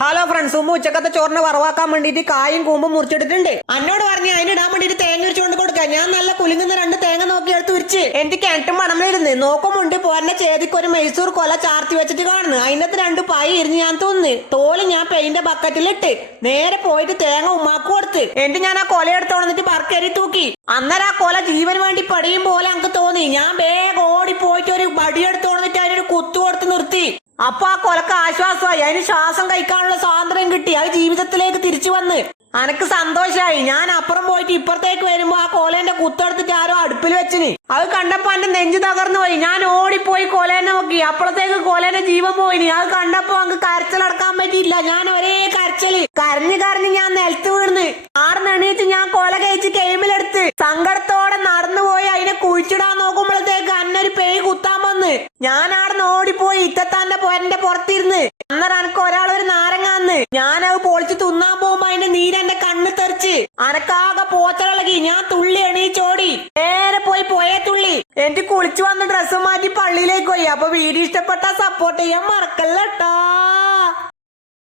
Hello friends, ഉച്ചക്കത്തെ ചോറിന് വറവാക്കാൻ വേണ്ടിട്ട് കായും കൂമ്പും മുറിച്ചെടുത്തിട്ടുണ്ട്. എന്നോട് പറഞ്ഞ് അതിനിടാൻ വേണ്ടിട്ട് തേങ്ങ ഉരിച്ചുകൊണ്ട് കൊടുക്കാൻ. ഞാൻ നല്ല കുലുങ്ങുന്ന 2 തേങ്ങ നോക്കി എടുത്ത് ഉരിച്ച് എനിക്ക് കിണറ്റും മണമിരുന്ന് നോക്കുമുണ്ട്. പോരന്റെ ചേതിക്ക് ഒരു മൈസൂർ കൊല ചാർത്തി വെച്ചിട്ട് കാണുന്നു. അതിനകത്ത് 2 പായി ഇരുന്ന് ഞാൻ തിന്ന്. തോല് ഞാൻ പെയിന്റെ ബക്കറ്റിലിട്ട് നേരെ പോയിട്ട് തേങ്ങ ഉമ്മാക്ക് കൊടുത്ത് എന്നിട്ട് ഞാൻ ആ കൊല എടുത്തോന്നിട്ട് ബർക്കരി തൂക്കി. അന്നേരം ആ കൊല ജീവൻ വേണ്ടി പടിയും പോലെ എനിക്ക് തോന്നി. ഞാൻ വേഗം ഓടി പോയിട്ട് ഒരു ബടി എടുത്തോന്നിട്ട് അതിനൊരു കുത്തു കൊടുത്ത് നിർത്തി. അപ്പൊ ആ കൊലക്ക് ആശ്വാസമായി. അതിന് ശ്വാസം കഴിക്കാനുള്ള സ്വാതന്ത്ര്യം കിട്ടി. അത് ജീവിതത്തിലേക്ക് തിരിച്ചു വന്ന് അനക്ക് സന്തോഷായി. ഞാൻ അപ്പുറം പോയിട്ട് ഇപ്പുറത്തേക്ക് വരുമ്പോ ആ കോലേന്റെ കുത്തെടുത്തിട്ട് ആരോ അടുപ്പിൽ വെച്ചിന്. അത് കണ്ടപ്പോ എന്റെ നെഞ്ചു തകർന്നു പോയി. ഞാൻ ഓടിപ്പോയി കോലേനെ നോക്കി. അപ്പോഴത്തേക്ക് കോലേന്റെ ജീവൻ പോയിനി. അത് കണ്ടപ്പോ അങ്ങ് കരച്ചിലടക്കാൻ പറ്റിയില്ല. ഞാൻ ഒരേ കരച്ചില് കരഞ്ഞു കരഞ്ഞ് ഞാൻ നിലത്ത് വീർന്ന് ആർന്നെണീച്ച് ഞാൻ കൊല കഴിച്ച് കെയിമിലെടുത്ത് സങ്കടത്തോടെ നടന്നുപോയി. അതിനെ കുഴിച്ചിടാൻ നോക്കുമ്പോഴത്തേക്ക് അന്നൊരു പേയ് കുത്താൻ വന്ന്. ഞാൻ ആടുന്ന് ഓടിപ്പോയി ഇത്തത്താന്റെ പോരന്റെ പുറത്തിരുന്ന്. അന്നേരം അനക്ക് ഒരാളൊരു നാരങ്ങാന്ന്. ഞാനത് പൊളിച്ച് തിന്നാൻ പോകുമ്പോ അതിന്റെ നീരെന്റെ കണ്ണ് തെറിച്ച് അനക്കാകെ പോച്ചളകി. ഞാൻ തുള്ളി എണീച്ചോടി നേരെ പോയി തുള്ളി എനിക്ക് കുളിച്ചു വന്ന് ഡ്രസ്സ് മാറ്റി പള്ളിയിലേക്ക് പോയി. അപ്പൊ വീഡിയോ ഇഷ്ടപ്പെട്ടാ സപ്പോർട്ട് ചെയ്യാൻ മറക്കല്ലേട്ടാ.